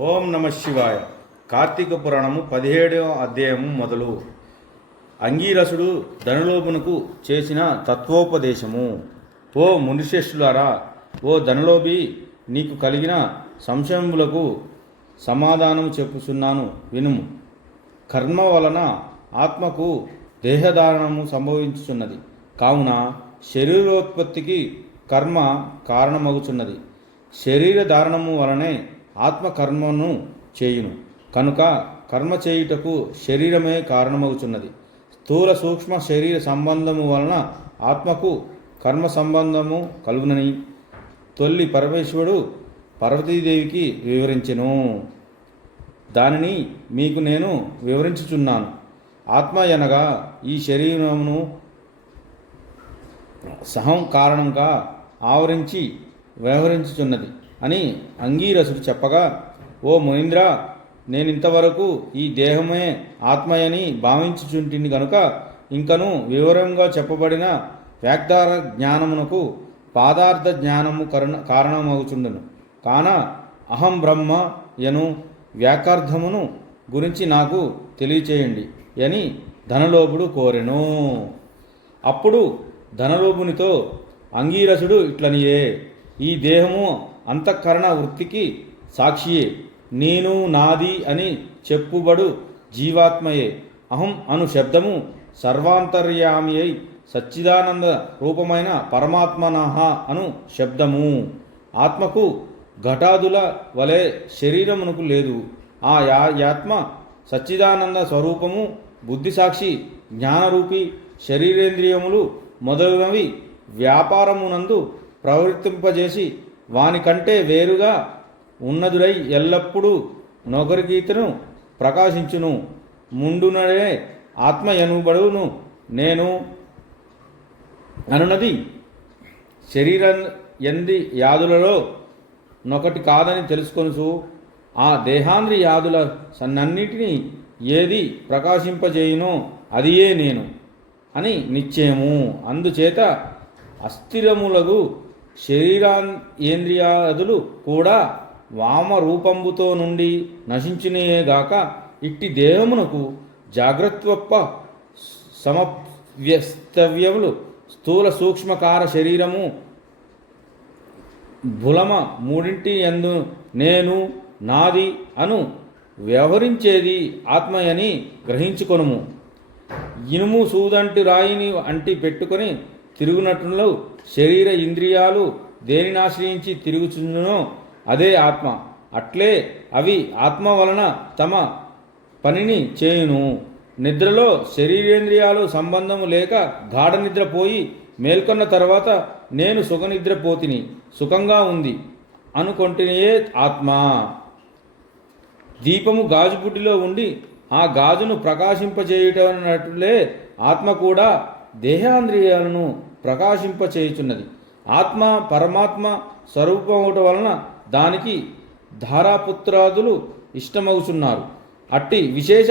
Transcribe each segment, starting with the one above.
ఓం నమ శివాయ. కార్తీక పురాణము పదిహేడవ అధ్యాయము మొదలు. అంగీరసుడు ధనులోపునకు చేసిన తత్వోపదేశము. ఓ మునిశ్రేష్ఠులారా ఓ ధనులోపి నీకు కలిగిన సంశయములకు సమాధానము చెప్పుచున్నాను వినుము. కర్మ వలన ఆత్మకు దేహధారణము సంభవించుచున్నది. కావున శరీరోత్పత్తికి కర్మ కారణమగుచున్నది. శరీర ధారణము వలనే ఆత్మకర్మను చేయును. కనుక కర్మ చేయుటకు శరీరమే కారణమవుచున్నది స్థూల సూక్ష్మ శరీర సంబంధము వలన ఆత్మకు కర్మ సంబంధము కలుగునని తొల్లి పరమేశ్వరుడు పార్వతీదేవికి వివరించెను. దానిని మీకు నేను వివరించుచున్నాను. ఆత్మ అనగా ఈ శరీరమును సహం కారణంగా ఆవరించి వ్యవహరించుచున్నది. అని అంగీరసుడు చెప్పగా ఓ మహేంద్ర నేనింతవరకు ఈ దేహమే ఆత్మయని భావించుచుంటిని గనుక ఇంకను వివరంగా చెప్పబడిన వ్యాగ్దార జ్ఞానమునకు పాదార్థ జ్ఞానము కరణ కారణమవుచుండును కాన అహం బ్రహ్మ యను వ్యాకార్థమును గురించి నాకు తెలియచేయండి అని ధనలోపుడు కోరెను. అప్పుడు ధనలోపునితో అంగీరసుడు ఇట్లనియే ఈ దేహము అంతఃకరణ వృత్తికి సాక్షియే. నేను నాది అని చెప్పుబడు జీవాత్మయే. అహం అను శబ్దము సర్వాంతర్యామి అయి సచ్చిదానంద రూపమైన పరమాత్మనహ అను శబ్దము. ఆత్మకు ఘటాదుల వలె శరీరమునకు లేదు. ఆ యా యాత్మ సచ్చిదానంద స్వరూపము బుద్ధిసాక్షి జ్ఞానరూపి శరీరేంద్రియములు మొదలైనవి వ్యాపారమునందు ప్రవర్తింపజేసి వానికంటే వేరుగా ఉన్నదురై ఎల్లప్పుడూ నొకరిగీతను ప్రకాశించును. ముండునడే ఆత్మ ఎనుబడును నేను అనునది శరీర ఎంది యాదులలో నొకటి కాదని తెలుసుకొనుచు ఆ దేహాంద్రి యాదుల సన్నన్నిటినీ ఏది ప్రకాశింపజేయునో అదియే నేను అని నిశ్చయము. అందుచేత అస్థిరములగు శరీరాంద్రియాదులు కూడా వామరూపంబుతో నుండి నశించినయేగాక ఇట్టి దేహమునకు జాగ్రత్వప్ప సమవ్యస్తవ్యములు స్థూల సూక్ష్మకార శరీరము భులమ మూడింటి ఎందు నేను నాది అను వ్యవహరించేది ఆత్మయని గ్రహించుకొనుము. ఇనుము సూదంటి రాయిని అంటి పెట్టుకొని తిరుగునట్లు శరీర ఇంద్రియాలు దేనిని ఆశ్రయించి తిరుగుచుండునో అదే ఆత్మ. అట్లే అవి ఆత్మ వలన తమ పనిని చేయును. నిద్రలో శరీరేంద్రియాలు సంబంధము లేక గాఢ నిద్ర పోయి మేల్కొన్న తర్వాత నేను సుఖనిద్రపోతిని సుఖంగా ఉంది అనుకొంటినయే ఆత్మ. దీపము గాజుపుటిలో ఉండి ఆ గాజును ప్రకాశింపచేయుటనట్లే ఆత్మ కూడా దేహాంద్రియాలను ప్రకాశింపచేయుచున్నది. ఆత్మ పరమాత్మ స్వరూపమవటం వలన దానికి ధారాపుత్రాదులు ఇష్టమవుచున్నారు అట్టి విశేష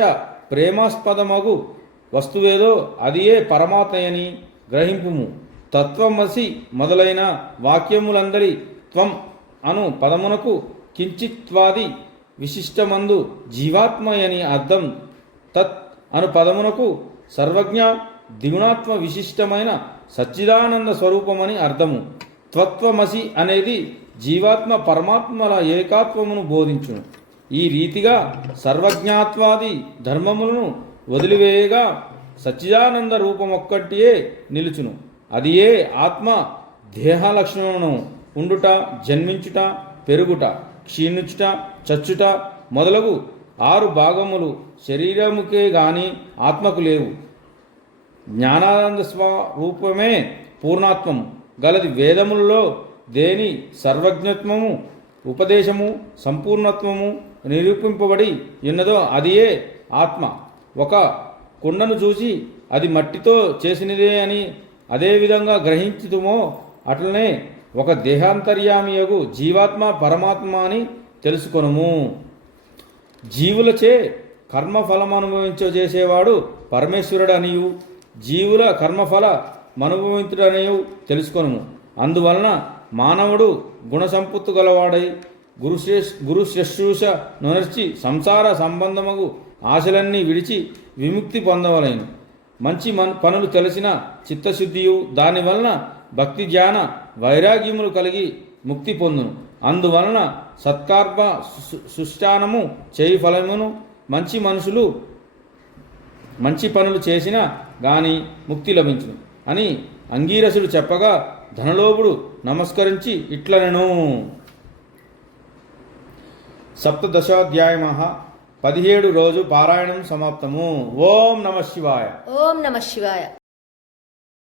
ప్రేమాస్పదమగు వస్తువేదో అదియే పరమాత్మయని గ్రహింపుము. తత్వమసి మొదలైన వాక్యములందరి త్వం అను పదమునకు కించిత్వాది విశిష్టమందు జీవాత్మయని అర్థం తత్ అను పదమునకు సర్వజ్ఞ దిగుణాత్మ విశిష్టమైన సచ్చిదానంద స్వరూపమని అర్థము. త్వత్వమసి అనేది జీవాత్మ పరమాత్మల ఏకాత్వమును బోధించును. ఈ రీతిగా సర్వజ్ఞాత్వాది ధర్మములను వదిలివేయగా సచ్చిదానంద రూపమొక్కటియే నిలుచును. అది ఏ ఆత్మ దేహ లక్షణమును ఉండుట జన్మించుట పెరుగుట క్షీణించుట చచ్చుట మొదలగు ఆరు భాగములు శరీరముకే గాని ఆత్మకు లేవు. జ్ఞానానంద స్వరూపమే పూర్ణాత్మము. గలది వేదములలో దేని సర్వజ్ఞత్వము ఉపదేశము సంపూర్ణత్వము నిరూపింపబడి ఉన్నదో అదియే ఆత్మ. ఒక కుండను చూసి అది మట్టితో చేసినదే అని అదేవిధంగా గ్రహించుతుమో అట్లనే ఒక దేహాంతర్యామియగు జీవాత్మ పరమాత్మ అని తెలుసుకొనుము. జీవులచే కర్మఫలం అనుభవించజేసేవాడు పరమేశ్వరుడు అనియు జీవుల కర్మఫల మనుభవించుడనియు తెలుసుకొనుము. అందువలన మానవుడు గుణసంపత్తు గలవాడై గురు గురు శుశ్రూష నునర్చి సంసార సంబంధముగు ఆశలన్నీ విడిచి విముక్తి పొందవలేను. మంచి మన్ పనులు తెలిసిన చిత్తశుద్ధియు దానివలన భక్తి ధ్యాన వైరాగ్యములు కలిగి ముక్తి పొందును. అందువలన సత్కర్మ సు- సుష్టానము చేయి ఫలమును మంచి మనుషులు మంచి పనులు చేసినా గాని ముక్తి లభించును. అని అంగీరసుడు చెప్పగా ధనలోభుడు నమస్కరించి ఇట్లనెను. సప్తదశాధ్యాయ పదిహేడు రోజు పారాయణం సమాప్తము. ఓం నమ శివాయ. ఓం నమ శివాయ.